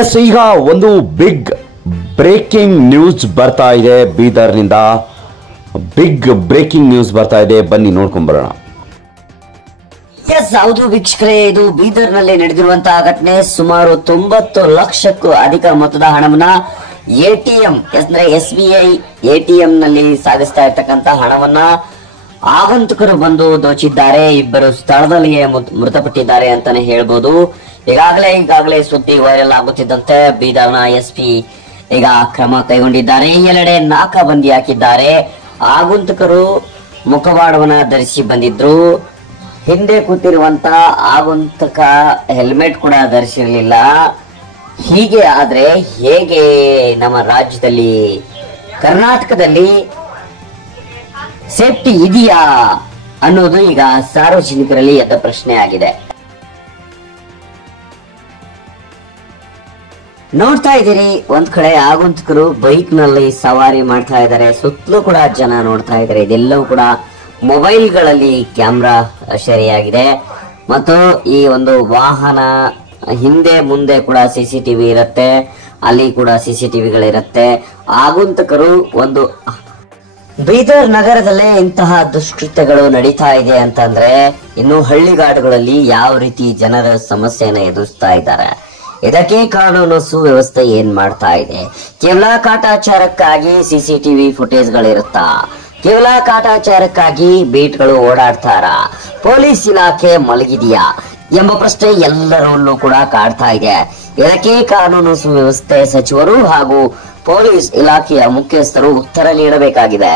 S, ಈಗ ಒಂದು big breaking news ಬರ್ತಾ ಇದೆ. ಬೀದರ್ನಿಂದ ಬಿಗ್ ಬ್ರೇಕಿಂಗ್ ನ್ಯೂಸ್ ಬರ್ತಾ ಇದೆ, ಬನ್ನಿ ನೋಡ್ಕೊಂಡ್ಬರೋಣ. ಎಸ್, ಹೌದು ವೀಕ್ಷಕರೇ, ಇದು ಬೀದರ್ನಲ್ಲಿ ನಡೆದಿರುವಂತಹ ಘಟನೆ. ಸುಮಾರು 90 ಲಕ್ಷಕ್ಕೂ ಅಧಿಕ ಮೊತ್ತದ ಹಣವನ್ನ ಎಟಿಎಂ ಅಂದ್ರೆ SBI ಎಟಿಎಂ ನಲ್ಲಿ ಸಾಗಿಸ್ತಾ ಇರ್ತಕ್ಕಂತ ಹಣವನ್ನ ಆಗಂತುಕರು ಬಂದು ದೋಚಿದ್ದಾರೆ. ಇಬ್ಬರು ಸ್ಥಳದಲ್ಲಿಯೇ ಮೃತಪಟ್ಟಿದ್ದಾರೆ ಅಂತಾನೆ ಹೇಳ್ಬೋದು. ಈಗಾಗಲೇ ಸುದ್ದಿ ವೈರಲ್ ಆಗುತ್ತಿದ್ದಂತೆ ಬೀದರ್ನ SP ಈಗ ಕ್ರಮ ಕೈಗೊಂಡಿದ್ದಾರೆ. ಎಲ್ಲೆಡೆ ನಾಕಾಬಂದಿ ಹಾಕಿದ್ದಾರೆ. ಆಗಂತುಕರು ಮುಖವಾಡವನ್ನ ಧರಿಸಿ ಬಂದಿದ್ರು. ಹಿಂದೆ ಕೂತಿರುವಂತ ಆಗಂತುಕ ಹೆಲ್ಮೆಟ್ ಕೂಡ ಧರಿಸಿರ್ಲಿಲ್ಲ. ಹೀಗೆ ಆದ್ರೆ ಹೇಗೆ ನಮ್ಮ ರಾಜ್ಯದಲ್ಲಿ ಕರ್ನಾಟಕದಲ್ಲಿ ಸೇಫ್ಟಿ ಇದೆಯಾ ಅನ್ನೋದು ಈಗ ಸಾರ್ವಜನಿಕರಲ್ಲಿ ಎದ್ದ ಪ್ರಶ್ನೆ ಆಗಿದೆ. ನೋಡ್ತಾ ಇದ್ದೀರಿ, ಒಂದ್ ಕಡೆ ಆಗಂತುಕರು ಬೈಕ್ ನಲ್ಲಿ ಸವಾರಿ ಮಾಡ್ತಾ ಇದ್ದಾರೆ. ಸುತ್ತಲೂ ಕೂಡ ಜನ ನೋಡ್ತಾ ಇದ್ದಾರೆ. ಇದೆಲ್ಲವೂ ಕೂಡ ಮೊಬೈಲ್ಗಳಲ್ಲಿ ಕ್ಯಾಮ್ರಾ ಸೆರೆಯಾಗಿದೆ. ಮತ್ತು ಈ ಒಂದು ವಾಹನ ಹಿಂದೆ ಮುಂದೆ ಕೂಡ CCTV ಇರುತ್ತೆ, ಅಲ್ಲಿ ಕೂಡ CCTVಗಳಿರುತ್ತೆ. ಆಗಂತುಕರು ಒಂದು ಬೀದರ್ ನಗರದಲ್ಲೇ ಇಂತಹ ದುಷ್ಕೃತ್ಯಗಳು ನಡೀತಾ ಇದೆ ಅಂತಂದ್ರೆ ಇನ್ನು ಹಳ್ಳಿಗಾಡುಗಳಲ್ಲಿ ಯಾವ ರೀತಿ ಜನರ ಸಮಸ್ಯೆಯನ್ನ ಎದುರಿಸ್ತಾ ಇದ್ದಾರೆ. ಇದಕ್ಕೆ ಕಾನೂನು ಸುವ್ಯವಸ್ಥೆ ಏನ್ ಮಾಡ್ತಾ ಇದೆ? ಕೇವಲ ಕಾಟಾಚಾರಕ್ಕಾಗಿ CCTV ಫುಟೇಜ್ಗಳಿರುತ್ತಾ? ಕೇವಲ ಕಾಟಾಚಾರಕ್ಕಾಗಿ ಬೀಟ್ಗಳು ಓಡಾಡ್ತಾರ? ಪೊಲೀಸ್ ಇಲಾಖೆ ಮಲಗಿದೆಯಾ ಎಂಬ ಪ್ರಶ್ನೆ ಎಲ್ಲರಲ್ಲೂ ಕೂಡ ಕಾಡ್ತಾ ಇದೆ. ಇದಕ್ಕೆ ಕಾನೂನು ಸುವ್ಯವಸ್ಥೆ ಸಚಿವರು ಹಾಗೂ ಪೊಲೀಸ್ ಇಲಾಖೆಯ ಮುಖ್ಯಸ್ಥರು ಉತ್ತರ ನೀಡಬೇಕಾಗಿದೆ.